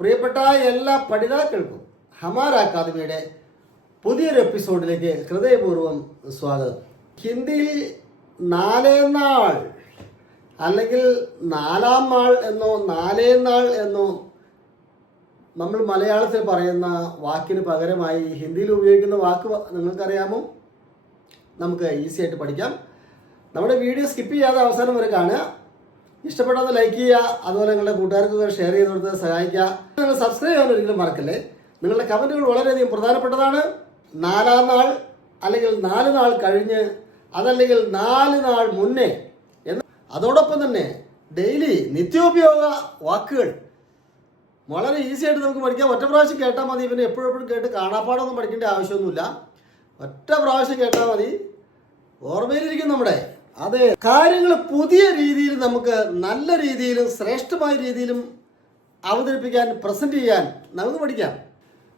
പ്രിയപ്പെട്ട എല്ലാ പഠിതാക്കൾക്കും ഹമാര അക്കാദമിയുടെ പുതിയൊരു എപ്പിസോഡിലേക്ക് ഹൃദയപൂർവ്വം സ്വാഗതം. ഹിന്ദിയിൽ നാലേനാൾ അല്ലെങ്കിൽ നാലാം നാൾ എന്നോ നാലേനാൾ എന്നോ നമ്മൾ മലയാളത്തിൽ പറയുന്ന വാക്കിന് പകരമായി ഹിന്ദിയിൽ ഉപയോഗിക്കുന്ന വാക്ക് നിങ്ങൾക്കറിയാമോ? നമുക്ക് ഈസി ആയിട്ട് പഠിക്കാം. നമ്മുടെ വീഡിയോ സ്കിപ്പ് ചെയ്യാതെ അവസാനം വരെ കാണുക. ഇഷ്ടപ്പെട്ടത് ലൈക്ക് ചെയ്യുക, അതുപോലെ നിങ്ങളുടെ കൂട്ടുകാർക്ക് ഷെയർ ചെയ്ത് കൊടുത്ത് സഹായിക്കുക. നിങ്ങൾ സബ്സ്ക്രൈബ് ചെയ്യാൻ ഒരിക്കലും മറക്കല്ലേ. നിങ്ങളുടെ കമൻറ്റുകൾ വളരെയധികം പ്രധാനപ്പെട്ടതാണ്. നാലാം നാൾ അല്ലെങ്കിൽ 4 നാൾ കഴിഞ്ഞ്, അതല്ലെങ്കിൽ 4 നാൾ മുന്നേ എന്ന്. അതോടൊപ്പം തന്നെ ഡെയിലി നിത്യോപയോഗ വാക്കുകൾ വളരെ ഈസി ആയിട്ട് നമുക്ക് പഠിക്കാം. ഒറ്റ പ്രാവശ്യം കേട്ടാൽ മതി. പിന്നെ എപ്പോഴും കേട്ട് കാണാപ്പാടൊന്നും പഠിക്കേണ്ട ആവശ്യമൊന്നുമില്ല. ഒറ്റ പ്രാവശ്യം കേട്ടാൽ മതി, ഓർമ്മയിലിരിക്കും നമ്മുടെ. അതെ, കാര്യങ്ങൾ പുതിയ രീതിയിൽ നമുക്ക് നല്ല രീതിയിലും ശ്രേഷ്ഠമായ രീതിയിലും അവതരിപ്പിക്കാൻ, പ്രസന്റ് ചെയ്യാൻ നമുക്ക് പഠിക്കാം.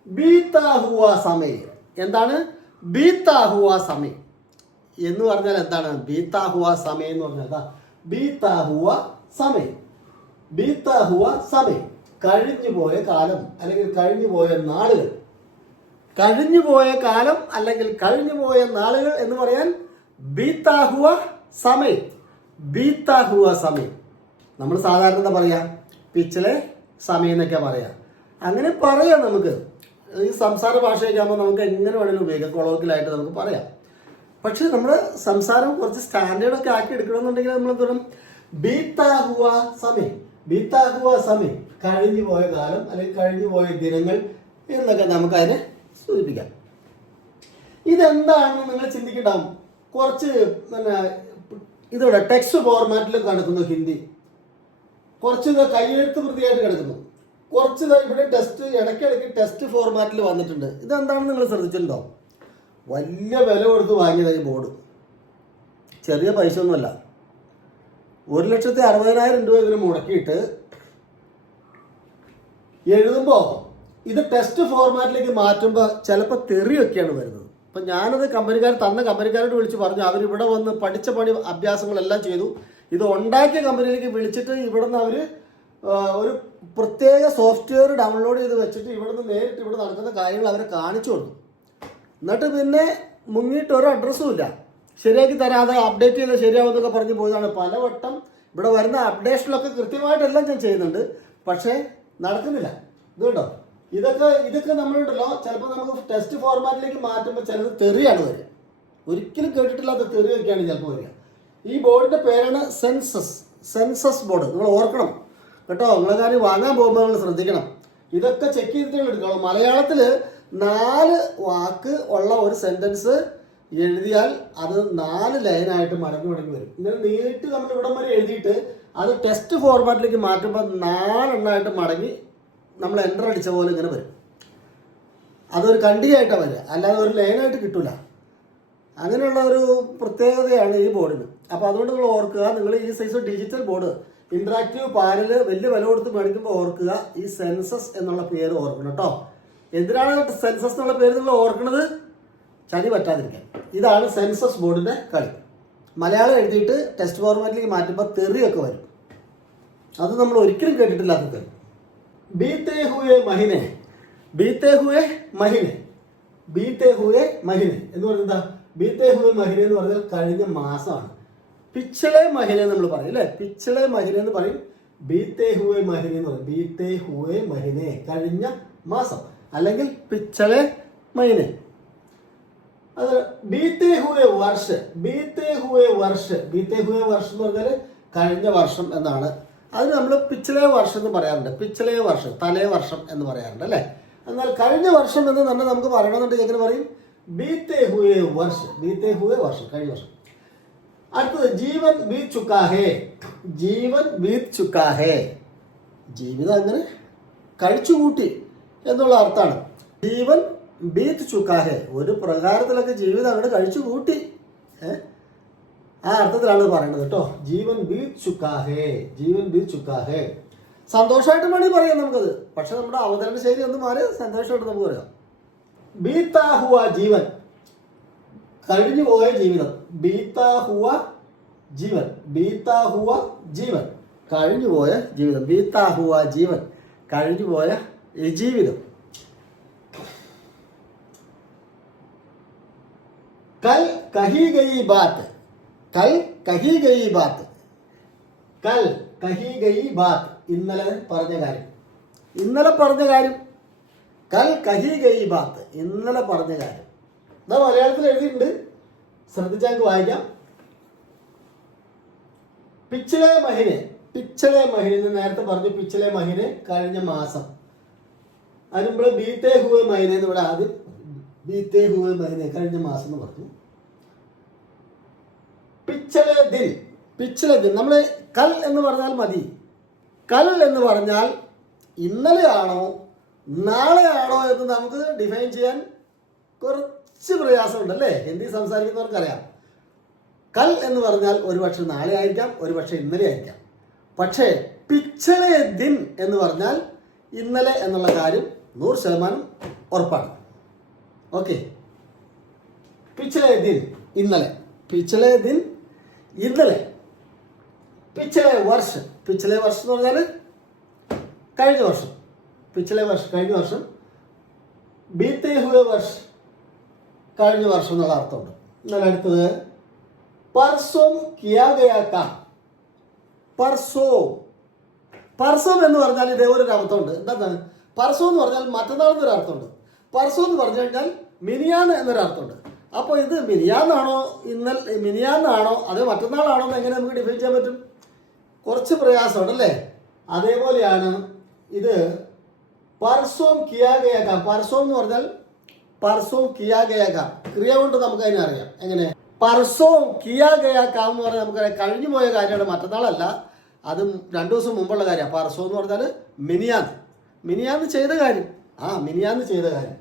ബീത്താ ഹുവ സമയം. എന്താണ് ബീത്താ ഹുവ സമയം എന്ന് പറഞ്ഞാൽ? എന്താണ് ബീത്താ ഹുവ സമയം എന്ന് പറഞ്ഞാൽ? ബീത്താ ഹുവ സമയം, ബീത്താ ഹുവ സമയം, കഴിഞ്ഞു പോയ കാലം അല്ലെങ്കിൽ കഴിഞ്ഞു പോയ നാളുകൾ. കഴിഞ്ഞു പോയ കാലം അല്ലെങ്കിൽ കഴിഞ്ഞു പോയ നാളുകൾ എന്ന് പറയാൻ ബീത്താ ഹുവ സമയം, ബീത്താ ഹുവ സമയം. നമ്മൾ സാധാരണ എന്താ പറയാ? പിച്ചിലെ സമയം എന്നൊക്കെ പറയാം. അങ്ങനെ പറയാം. നമുക്ക് ഈ സംസാര ഭാഷയൊക്കെ ആകുമ്പോൾ നമുക്ക് എങ്ങനെ വേണമെങ്കിലും ഉപയോഗിക്കാം, കൊളോക്കിലായിട്ട് നമുക്ക് പറയാം. പക്ഷെ നമ്മുടെ സംസാരം കുറച്ച് സ്റ്റാൻഡേർഡൊക്കെ ആക്കി എടുക്കണമെന്നുണ്ടെങ്കിൽ നമ്മൾ എന്തോരം ബീത്താ ഹുവ സമയം, ബീത്താ ഹുവ സമയം, കഴിഞ്ഞു പോയ കാലം അല്ലെങ്കിൽ കഴിഞ്ഞു പോയ ദിനങ്ങൾ എന്നൊക്കെ നമുക്കതിനെ സൂചിപ്പിക്കാം. ഇതെന്താണെന്ന് നിങ്ങൾ ചിന്തിക്കണ്ടാവും. കുറച്ച് പിന്നെ ഇതോടെ ടെക്സ്റ്റ് ഫോർമാറ്റിൽ കിടക്കുന്നു ഹിന്ദി, കുറച്ച് ഇത് കയ്യെഴുത്ത് വൃത്തിയായിട്ട് കിടക്കുന്നു, കുറച്ച് ഇവിടെ ടെസ്റ്റ് ഇടയ്ക്കിടയ്ക്ക് ടെസ്റ്റ് ഫോർമാറ്റിൽ വന്നിട്ടുണ്ട്. ഇതെന്താണെന്ന് നിങ്ങൾ ശ്രദ്ധിച്ചിട്ടുണ്ടോ? വലിയ വില കൊടുത്ത് വാങ്ങിയതായി ബോർഡ്. ചെറിയ പൈസ ഒന്നുമല്ല. 1,60,000 രൂപ ഇതിന് മുടക്കിയിട്ട് എഴുതുമ്പോൾ ഇത് ടെസ്റ്റ് ഫോർമാറ്റിലേക്ക് മാറ്റുമ്പോൾ ചിലപ്പോൾ തെറിയൊക്കെയാണ് വരുന്നത്. അപ്പം ഞാനത് തന്ന കമ്പനിക്കാരോട് വിളിച്ച് പറഞ്ഞു. അവരിവിടെ വന്ന് പഠിച്ച പണി അഭ്യാസങ്ങളെല്ലാം ചെയ്തു. ഇത് ഉണ്ടാക്കിയ കമ്പനിയിലേക്ക് വിളിച്ചിട്ട് ഇവിടെ നിന്ന് അവർ ഒരു പ്രത്യേക സോഫ്റ്റ്വെയർ ഡൗൺലോഡ് ചെയ്ത് വെച്ചിട്ട് ഇവിടെ നിന്ന് നേരിട്ട് ഇവിടെ നടക്കുന്ന കാര്യങ്ങൾ അവരെ കാണിച്ചു കൊടുത്തു. എന്നിട്ട് പിന്നെ മുങ്ങിയിട്ട് ഒരു അഡ്രസ്സും ഇല്ല, ശരിയാക്കി തരാതെ അപ്ഡേറ്റ് ചെയ്ത് ശരിയാവുമെന്നൊക്കെ പറഞ്ഞ് പോയതാണ്. പലവട്ടം ഇവിടെ വരുന്ന അപ്ഡേഷനിലൊക്കെ കൃത്യമായിട്ടെല്ലാം ഞാൻ ചെയ്യുന്നുണ്ട്, പക്ഷേ നടക്കുന്നില്ല. ഇതുണ്ടോ, ഇതൊക്കെ നമ്മളുണ്ടല്ലോ, ചിലപ്പോൾ നമുക്ക് ടെസ്റ്റ് ഫോർമാറ്റിലേക്ക് മാറ്റുമ്പോൾ ചിലത് തെറിയാണ് വരിക. ഒരിക്കലും കേട്ടിട്ടില്ലാത്ത തെറിയൊക്കെയാണ് ചിലപ്പോൾ വരിക. ഈ ബോർഡിൻ്റെ പേരാണ് സെൻസസ് ബോർഡ്. നിങ്ങൾ ഓർക്കണം കേട്ടോ. നിങ്ങളെ കാര്യം വാങ്ങാൻ പോകുമ്പോൾ നിങ്ങൾ ശ്രദ്ധിക്കണം. ഇതൊക്കെ ചെക്ക് ചെയ്തിട്ട് എടുക്കണം. മലയാളത്തിൽ 4 വാക്ക് ഉള്ള ഒരു സെൻറ്റൻസ് എഴുതിയാൽ അത് 4 ലൈനായിട്ട് മടങ്ങി വരും. ഇങ്ങനെ നീട്ടി നമ്മൾ ഇവിടം വരെ എഴുതിയിട്ട് അത് ടെസ്റ്റ് ഫോർമാറ്റിലേക്ക് മാറ്റുമ്പോൾ 4 എണ്ണമായിട്ട് മടങ്ങി നമ്മൾ എൻ്റർ അടിച്ച പോലെ ഇങ്ങനെ വരും. അതൊരു കണ്ടിയായിട്ടാണ് വരിക, അല്ലാതെ ഒരു ലൈനായിട്ട് കിട്ടില്ല. അങ്ങനെയുള്ള ഒരു പ്രത്യേകതയാണ് ഈ ബോർഡിന്. അപ്പോൾ അതുകൊണ്ട് നിങ്ങൾ ഓർക്കുക, നിങ്ങൾ ഈ size digital board interactive panel വലിയ വില കൊടുത്ത് മേടിക്കുമ്പോൾ ഓർക്കുക, ഈ സെൻസസ് എന്നുള്ള പേര് ഓർക്കണം കേട്ടോ. എന്തിനാണ് സെൻസസ് എന്നുള്ള പേര് നിങ്ങൾ ഓർക്കുന്നത്? ചതി പറ്റാതിരിക്കാൻ. ഇതാണ് സെൻസസ് ബോർഡിൻ്റെ കളി. മലയാളം എഴുതിയിട്ട് ടെസ്റ്റ് ഫോർമാറ്റിലേക്ക് മാറ്റുമ്പോൾ തെറിയൊക്കെ വരും. അത് നമ്മൾ ഒരിക്കലും കേട്ടിട്ടില്ലാത്ത തെറി. ബീത്തേ ഹുവേ മഹിനെ, ബീത്തേ ഹുവേ മഹിനെ, ബീത്തേ ഹുവേ മഹിനെ എന്ന് പറഞ്ഞാൽ എന്താ? ബീത്തേ ഹുവേ മഹിനെ എന്ന് പറഞ്ഞാൽ കഴിഞ്ഞ മാസമാണ്. പിച്ചളെ മഹിനെ നമ്മൾ പറയും അല്ലേ? പിച്ചളെ മഹിനെ എന്ന് പറയും. ബീത്തേ ഹുവേ മഹിനെ എന്ന് പറയും. ബീത്തേ ഹുവേ മഹിനെ, കഴിഞ്ഞ മാസം, അല്ലെങ്കിൽ പിച്ചളെ മഹിനെ. അത് ബീത്തേ ഹുവേ വർഷ, ബീത്തേ ഹുവേ വർഷ, ബീത്തേ ഹുവേ വർഷം എന്ന് പറഞ്ഞാൽ കഴിഞ്ഞ വർഷം എന്നാണ്. അത് നമ്മൾ പിച്ചളേ വർഷം എന്ന് പറയാറുണ്ട്. പിച്ചളേ വർഷം, തലേ വർഷം എന്ന് പറയാറുണ്ട് അല്ലേ? എന്നാൽ കഴിഞ്ഞ വർഷം എന്ന് തന്നെ നമുക്ക് പറയണമെന്നുണ്ടെങ്കിൽ എങ്ങനെ പറയും? ബീത്തേ ഹുവേ വർഷ, ബീത്തേ ഹുവേ വർഷം, കഴിഞ്ഞ വർഷം. അടുത്തത് ജീവൻ ബീത് ചുക്കാ ഹേ, ജീവൻ ബീത് ചുക്കാ ഹേ, ജീവിതം അങ്ങനെ കഴിച്ചുകൂട്ടി എന്നുള്ള അർത്ഥമാണ്. ജീവൻ ബീത് ചുക്കാ ഹേ, ഒരു പ്രകാരത്തിലൊക്കെ ജീവിതം അങ്ങോട്ട് കഴിച്ചു കൂട്ടി, ആ അർത്ഥത്തിലാണ് പറയുന്നത് കേട്ടോ. ജീവൻ ബീത് ചുക്കാ ഹേ, ജീവൻ ബീത് ചുക്കാ ഹേ. സന്തോഷമായിട്ട് വേണമെങ്കിൽ പറയാം നമുക്കത്, പക്ഷെ നമ്മുടെ അവതരണ ശൈലി ഒന്ന് മാറി സന്തോഷമായിട്ട് നമുക്ക് പറയാം. ബീത്താ ഹുവ ജീവൻ, കഴിഞ്ഞു പോയ ജീവിതം. ബീത്താ ഹുവ ജീവൻ, ബീത്താ ഹുവ ജീവൻ, കഴിഞ്ഞു പോയ ജീവിതം. ബീത്താ ഹുവ ജീവൻ, കഴിഞ്ഞുപോയ ഈ ജീവിതം. കൽ കഹി ഗയി ബാത്ത്, കൽ കഹി ഗയി ബാത്ത്, കൽ കഹി ഗയി ബാത്ത്, ഇന്നലെ പറഞ്ഞ കാര്യം, ഇന്നലെ പറഞ്ഞ കാര്യം. കൽ കഹി ഗയി ബാത്ത്, ഇന്നലെ പറഞ്ഞ കാര്യം. എന്താ മലയാളത്തിൽ എഴുതിയിട്ടുണ്ട്, ശ്രദ്ധിച്ചാൽ വായിക്കാം. പിച്ചളെ മഹിനെ, പിച്ചളെ മഹിനെ നേരത്തെ പറഞ്ഞു. പിച്ചളെ മഹിനെ കഴിഞ്ഞ മാസം. അതിനുമ്പോൾ ബീത്തേ ഹുവേ മഹിനെ എന്ന് ഇവിടെ ആദ്യം ബീത്തേ ഹുവേ മഹിനെ കഴിഞ്ഞ മാസം എന്ന് പറഞ്ഞു. പിച്ചളെ ദിൻ, പിച്ചളെ ദിൻ. നമ്മൾ കൽ എന്ന് പറഞ്ഞാൽ മതി. കൽ എന്ന് പറഞ്ഞാൽ ഇന്നലെയാണോ നാളെയാണോ എന്ന് നമുക്ക് ഡിഫൈൻ ചെയ്യാൻ കുറച്ച് പ്രയാസമുണ്ട് അല്ലേ? ഹിന്ദി സംസാരിക്കുന്നവർക്കറിയാം. കൽ എന്ന് പറഞ്ഞാൽ ഒരുപക്ഷെ നാളെ ആയിരിക്കാം, ഒരുപക്ഷെ ഇന്നലെ ആയിരിക്കാം. പക്ഷേ പിച്ചളെ ദിൻ എന്ന് പറഞ്ഞാൽ ഇന്നലെ എന്നുള്ള കാര്യം 100% ഉറപ്പാണ്. ഓക്കെ, പിച്ചളെ ദിൻ ഇന്നലെ, പിച്ചളെ ദിൻ ഇന്നലെ. പിച്ചളെ വർഷം, പിച്ചളെ വർഷം എന്ന് പറഞ്ഞാൽ കഴിഞ്ഞ വർഷം. പിച്ചളെ വർഷം കഴിഞ്ഞ വർഷം. ബീത്തേ ഹുവേ വർഷം കഴിഞ്ഞ വർഷം എന്നുള്ള അർത്ഥമുണ്ട്. എന്നാൽ അടുത്തത് പർസോം കിയാ ഗയാ കാം. പർസോം, പർസോം എന്ന് പറഞ്ഞാൽ ഇതേപോലെ ഒരു അർത്ഥമുണ്ട്. എന്താണ് പർസോ എന്ന് പറഞ്ഞാൽ മറ്റന്നാൾ എന്നൊരു അർത്ഥമുണ്ട്. പർസോ എന്ന് പറഞ്ഞു കഴിഞ്ഞാൽ മിനിയാന്ന് എന്നൊരു അർത്ഥമുണ്ട്. അപ്പോൾ ഇത് മിനിയാന്നാണോ മിനിയാന്നാണോ അതോ മറ്റന്നാളാണോ എന്ന് എങ്ങനെ നമുക്ക് ഡിഫൈൻ ചെയ്യാൻ പറ്റും? കുറച്ച് പ്രയാസമുണ്ട് അല്ലേ? അതേപോലെയാണ് ഇത്. പർസോം കിയാ ഗയാ കാം, പർസോം എന്ന് പറഞ്ഞാൽ പർസോം കിയാ ഗയാ കാം, ക്രിയ കൊണ്ട് നമുക്ക് അതിനെ അറിയാം. എങ്ങനെ? പർസോം കിയാ ഗയാ കാം എന്ന് പറഞ്ഞാൽ നമുക്കറിയാം കഴിഞ്ഞു പോയ കാര്യമാണ്, മറ്റന്നാളല്ല. അതും 2 ദിവസം മുമ്പുള്ള കാര്യമാണ്. പർസോ എന്ന് പറഞ്ഞാൽ മിനിയാന്ന്, മിനിയാന്ന് ചെയ്ത കാര്യം. മിനിയാന്ന് ചെയ്ത കാര്യം.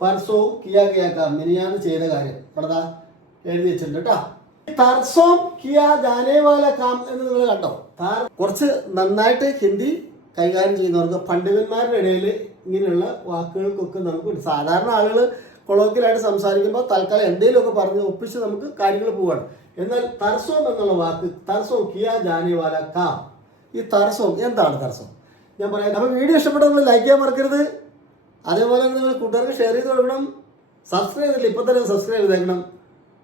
പർസോ കിയാ ഗയാ കാം, മിനിയാന്ന് ചെയ്ത കാര്യം. ഇവിടെ എഴുതി വെച്ചിട്ടുണ്ട് കേട്ടോ. തർസോം കിയാ ജാനേ വാല കാം എന്ന് നിങ്ങൾ കണ്ടോ? കുറച്ച് നന്നായിട്ട് ഹിന്ദി കൈകാര്യം ചെയ്യുന്നവർക്ക്, പണ്ഡിതന്മാരുടെ ഇടയിൽ ഇങ്ങനെയുള്ള വാക്കുകൾക്കൊക്കെ നമുക്ക് സാധാരണ ആളുകൾ കൊളോക്കിയലായിട്ട് സംസാരിക്കുമ്പോൾ തൽക്കാലം എന്തെങ്കിലുമൊക്കെ പറഞ്ഞ് ഒപ്പിച്ച് നമുക്ക് കാര്യങ്ങൾ പോവാണ്. എന്നാൽ തർസോം എന്നുള്ള വാക്ക്, തർസോം കിയാ ജാനേ വാല കാം, ഈ തർസോം എന്താണ്? തർസോം ഞാൻ പറയാം. അപ്പോൾ വീഡിയോ ഇഷ്ടപ്പെട്ട നിങ്ങൾ ലൈക്ക് ചെയ്യാൻ മറക്കരുത്. അതേപോലെ നിങ്ങൾ കൂട്ടുകാർക്ക് ഷെയർ ചെയ്ത് കൊടുക്കണം. സബ്സ്ക്രൈബ് ചെയ്തില്ല, ഇപ്പോൾ തന്നെ സബ്സ്ക്രൈബ് ചെയ്തേക്കണം.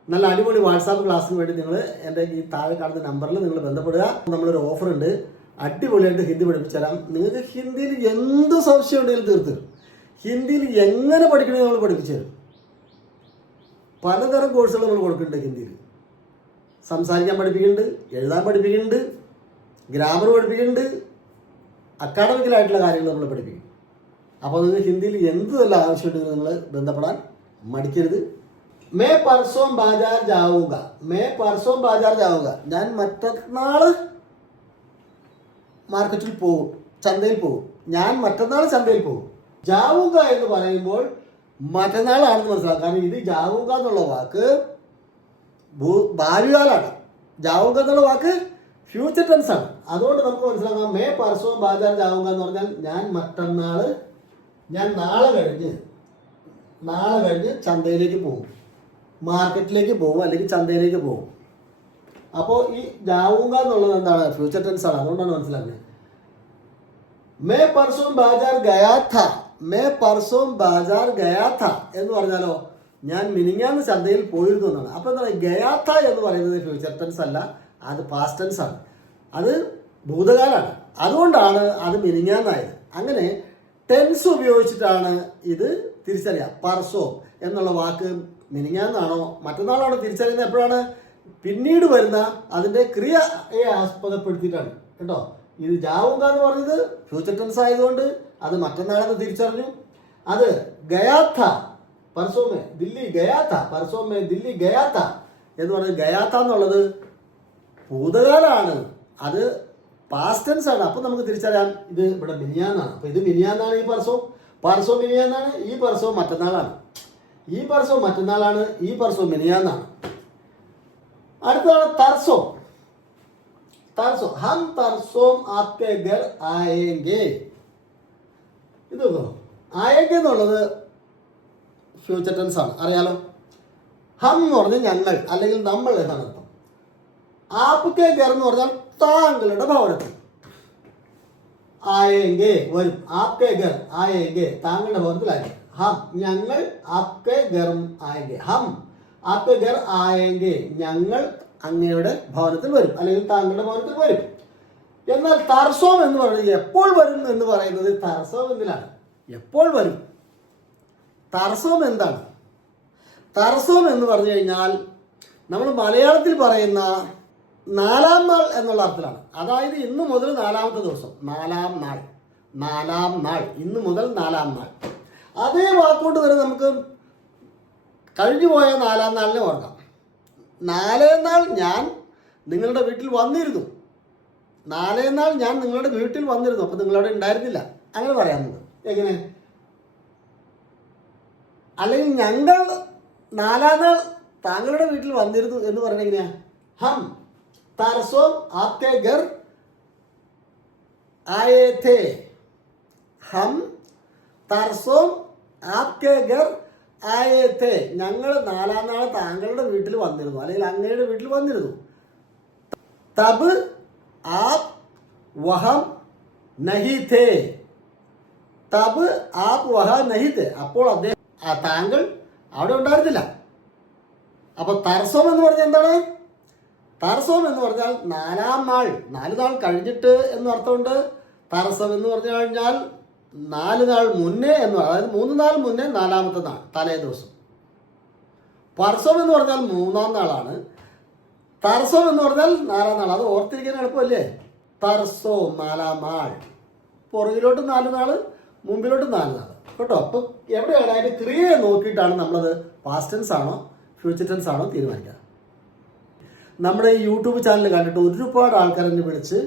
നല്ല അടിപൊളി വാട്സാപ്പ് ക്ലാസ്സിന് വേണ്ടി നിങ്ങൾ എൻ്റെ ഈ താഴെ കാണുന്ന നമ്പറിൽ നിങ്ങൾ ബന്ധപ്പെടുക. നമ്മളൊരു ഓഫറുണ്ട്, അടിപൊളിയായിട്ട് ഹിന്ദി പഠിപ്പിച്ചു തരാം. നിങ്ങൾക്ക് ഹിന്ദിയിൽ എന്ത് സംശയം ഉണ്ടെങ്കിലും തീർത്ത് ഹിന്ദിയിൽ എങ്ങനെ പഠിക്കണമെന്ന് നമ്മൾ പഠിപ്പിച്ചു തരും. പലതരം കോഴ്സുകൾ നമ്മൾ കൊടുക്കുന്നുണ്ട് ഹിന്ദിയിൽ. സംസാരിക്കാൻ പഠിപ്പിക്കുന്നുണ്ട്, എഴുതാൻ പഠിപ്പിക്കുന്നുണ്ട്, ഗ്രാമർ പഠിപ്പിക്കുന്നുണ്ട്, അക്കാഡമിക്കലായിട്ടുള്ള കാര്യങ്ങൾ നമ്മൾ പഠിപ്പിക്കും. അപ്പോൾ നിങ്ങൾ ഹിന്ദിയിൽ എന്ത് നല്ല ആവശ്യമുണ്ടെങ്കിലും നിങ്ങൾ ബന്ധപ്പെടാൻ മടിക്കരുത്. മേ പർസോം ബാജാർ ജാവുക, മേ പർസോം ബാജാർ ജാവുക, ഞാൻ മറ്റന്നാൾ മാർക്കറ്റിൽ പോകും, ചന്തയിൽ പോകും. ഞാൻ മറ്റന്നാൾ ചന്തയിൽ പോകും. ജാവുക എന്ന് പറയുമ്പോൾ മറ്റന്നാളാണെന്ന് മനസ്സിലാക്കാം. കാരണം ഇത് ജാവുക എന്നുള്ള വാക്ക് ഭാവികാലാണ്. ജാവുക എന്നുള്ള വാക്ക് ഫ്യൂച്ചർ ടെൻസ് ആണ്. അതുകൊണ്ട് നമുക്ക് മനസ്സിലാക്കാം മേ പർസോം ബാജാർ ജാവുക എന്ന് പറഞ്ഞാൽ ഞാൻ മറ്റന്നാൾ, ഞാൻ നാളെ കഴിഞ്ഞ് ചന്തയിലേക്ക് പോകും, മാർക്കറ്റിലേക്ക് പോകും, അല്ലെങ്കിൽ ചന്തയിലേക്ക് പോകും. അപ്പോൾ ഈ ജാവുക എന്നുള്ളത് എന്താണ്? ഫ്യൂച്ചർ ടെൻസ് ആണ്. അതുകൊണ്ടാണ് മനസ്സിലാക്കുന്നത്. മേ പർസോം ബാജാർ ഗയാ ഥാ, മേ പർസോം ബാജാർ ഗയാ ഥാ എന്ന് പറഞ്ഞാലോ ഞാൻ മിനിങ്ങാന്ന് ചന്തയിൽ പോയിരുന്നു എന്നാണ്. അപ്പോൾ എന്താണ്? ഗയാ ഥാ എന്ന് പറയുന്നത് ഫ്യൂച്ചർ ടെൻസ് അല്ല, അത് പാസ്റ്റ് ടെൻസ് ആണ്, അത് ഭൂതകാലാണ്. അതുകൊണ്ടാണ് അത് മിനിങ്ങാന്നായത്. അങ്ങനെ ടെൻസ് ഉപയോഗിച്ചിട്ടാണ് ഇത് തിരിച്ചറിയാം. പർസോ എന്നുള്ള വാക്ക് മിനിങ്ങാന്നാണോ മറ്റന്നാളാണോ തിരിച്ചറിയുന്നത് എപ്പോഴാണ്? പിന്നീട് വരുന്ന അതിൻ്റെ ക്രിയയെ ആസ്പദപ്പെടുത്തിയിട്ടാണ് കേട്ടോ. ഇത് ജാവുക എന്ന് പറഞ്ഞത് ഫ്യൂച്ചർ ടെൻസ് ആയതുകൊണ്ട് അത് മറ്റന്നാളെന്ന് തിരിച്ചറിഞ്ഞു. അത് ഗയാത്ത, പർസോമേ ദില്ലി ഗയാത്ത, പർസോമേ ദില്ലി ഗയാത്ത എന്ന് പറഞ്ഞത് ഗയാത്ത എന്നുള്ളത് ഭൂതകാലാണ്, അത് പാസ്റ്റ് ടെൻസ് ആണ്. അപ്പം നമുക്ക് തിരിച്ചറിയാം ഇത് ഇവിടെ മിനിയാന്നാണ്. അപ്പം ഇത് മിനിയാന്നാണ്, ഈ പർസോ മിനിയാന്നാണ്, ഈ പർസോ മറ്റന്നാളാണ്, ഈ പർസോ മറ്റന്നാളാണ്, ഈ പർസോ മിനിയാന്നാണ്. അടുത്തതാണ് തർസോ. തർസോ ഹം തർസോം ആപ്കെ ഘർ ആയേംഗെ. ഇത് ആയേംഗെ എന്നുള്ളത് ഫ്യൂച്ചർ ടെൻസ് ആണ്, അറിയാലോ. ഹം എന്ന് പറഞ്ഞാൽ ഞങ്ങൾ അല്ലെങ്കിൽ നമ്മൾ എന്നാണ് അർത്ഥം. ആപ്കെ ഘർ എന്ന് പറഞ്ഞാൽ താങ്കളുടെ ഭവനത്തിൽ. ആയെങ്കെ വരും. ആപ്കെ ഘർ ആയെങ്കെ താങ്കളുടെ ഭവനത്തിലായിരിക്കും. ഹം ഞങ്ങൾ ആപ്കെ ഘറും ആയെങ്കെ. ഹം ആപ്കെ ഘർ ആയെങ്കെ ഞങ്ങൾ അങ്ങയുടെ ഭവനത്തിൽ വരും, അല്ലെങ്കിൽ താങ്കളുടെ ഭവനത്തിൽ വരും. എന്നാൽ തർസോം എന്ന് പറയുന്നത് എപ്പോൾ വരും എന്ന് പറയുന്നത് തർസോം എന്നിലാണ്. എപ്പോൾ വരും? തർസോം എന്താണ്? തർസോം എന്ന് പറഞ്ഞു കഴിഞ്ഞാൽ നമ്മൾ മലയാളത്തിൽ പറയുന്ന നാലാം നാൾ എന്നുള്ള അർത്ഥത്തിലാണ്. അതായത് ഇന്ന് മുതൽ നാലാമത്തെ ദിവസം, നാലാം നാൾ, നാലാം നാൾ, ഇന്ന് മുതൽ നാലാം നാൾ. അതേ വാക്കുകൊണ്ട് തന്നെ നമുക്ക് കഴിഞ്ഞു പോയ നാലാം നാളിനെ ഓർക്കാം. നാലേ നാൾ ഞാൻ നിങ്ങളുടെ വീട്ടിൽ വന്നിരുന്നു, നാലേ നാൾ ഞാൻ നിങ്ങളുടെ വീട്ടിൽ വന്നിരുന്നു, അപ്പം നിങ്ങളവിടെ ഉണ്ടായിരുന്നില്ല, അങ്ങനെ പറയാവുന്നത് എങ്ങനെ? അല്ലെങ്കിൽ ഞങ്ങൾ നാലാം നാൾ താങ്കളുടെ വീട്ടിൽ വന്നിരുന്നു എന്ന് പറഞ്ഞ എങ്ങനെയാ? ഹം തർസോം ആപ്കെ ഘർ ആയേ ഥേ. ഹം തർസോം ആപ്കെ ഘർ ആയേ ഥേ. ഞങ്ങൾ നാലാം നാൾ താങ്കളുടെ വീട്ടിൽ വന്നിരുന്നു, അല്ലെങ്കിൽ അങ്ങയുടെ വീട്ടിൽ വന്നിരുന്നു. തബ് ആപ് വഹം നഹി ഥേ. തബ് ആപ് വഹ നഹി ഥേ. അപ്പോൾ അദ്ദേഹം താങ്കൾ അവിടെ ഉണ്ടായിരുന്നില്ല. അപ്പൊ തർസോം എന്ന് പറഞ്ഞാൽ എന്താണ്? തർസോം എന്ന് പറഞ്ഞാൽ നാലാം നാൾ, 4 നാൾ കഴിഞ്ഞിട്ട് എന്ന് അർത്ഥമുണ്ട്. തർസം എന്ന് പറഞ്ഞു കഴിഞ്ഞാൽ 4 നാൾ മുന്നേ എന്ന്, അതായത് 3 നാൾ മുന്നേ 4ാമത്തെ നാൾ, തലേ ദിവസം. പർസം എന്ന് പറഞ്ഞാൽ 3ാം നാളാണ്. തർസം എന്ന് പറഞ്ഞാൽ 4ാം നാൾ. അത് ഓർത്തിരിക്കാൻ എളുപ്പമല്ലേ? തർസോം 4ാം നാൾ. പുറകിലോട്ട് 4 നാൾ, മുമ്പിലോട്ട് 4 നാൾ കേട്ടോ. അപ്പം എവിടെയാണ് അതിൻ്റെ ക്രിയയെ നോക്കിയിട്ടാണ് നമ്മളത് പാസ്റ്റ് ടെൻസ് ആണോ ഫ്യൂച്ചർ ടെൻസ് ആണോ തീരുമാനിക്കുക. നമ്മുടെ ഈ യൂട്യൂബ് ചാനൽ കണ്ടിട്ട് ഒരുപാട് ആൾക്കാർ എന്നെ വിളിച്ച്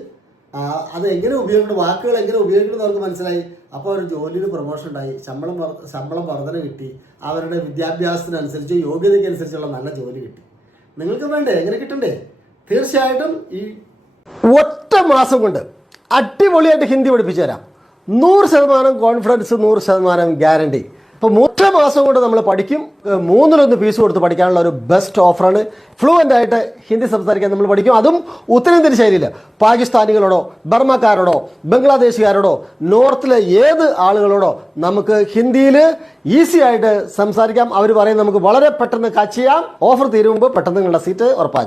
അത് എങ്ങനെ ഉപയോഗിക്കണം, വാക്കുകൾ എങ്ങനെ ഉപയോഗിക്കണം എന്ന് അവർക്ക് മനസ്സിലായി. അപ്പോൾ അവർ ജോലിയിൽ പ്രൊമോഷൻ ഉണ്ടായി, ശമ്പളം വർധന കിട്ടി, അവരുടെ വിദ്യാഭ്യാസത്തിനനുസരിച്ച് യോഗ്യതയ്ക്കനുസരിച്ചുള്ള നല്ല ജോലി കിട്ടി. നിങ്ങൾക്ക് വേണ്ടേ? എങ്ങനെ കിട്ടണ്ടേ? തീർച്ചയായിട്ടും ഈ ഒറ്റ മാസം കൊണ്ട് അടിപൊളിയായിട്ട് ഹിന്ദി പഠിപ്പിച്ചു തരാം. 100% കോൺഫിഡൻസ്, 100% ഗ്യാരണ്ടി. അപ്പോൾ 3 മാസം കൊണ്ട് നമ്മൾ പഠിക്കും. 3-1 ഫീസ് കൊടുത്ത് പഠിക്കാനുള്ള ഒരു ബെസ്റ്റ് ഓഫറാണ്. ഫ്ലുവൻ്റ് ആയിട്ട് ഹിന്ദി സംസാരിക്കാൻ നമ്മൾ പഠിക്കും. അതും ഉത്തരേന്ത്യൻ ശൈലിയിൽ. പാകിസ്ഥാനികളോടോ ബർമ്മക്കാരോടോ ബംഗ്ലാദേശുകാരോടോ നോർത്തിലെ ഏത് ആളുകളോടോ നമുക്ക് ഹിന്ദിയിൽ ഈസി ആയിട്ട് സംസാരിക്കാം. അവർ പറയും നമുക്ക് വളരെ പെട്ടെന്ന് കാച്ച് ചെയ്യാം. ഓഫർ തീരുമ്പോൾ പെട്ടെന്ന് നിങ്ങളുടെ സീറ്റ് ഉറപ്പാക്കും.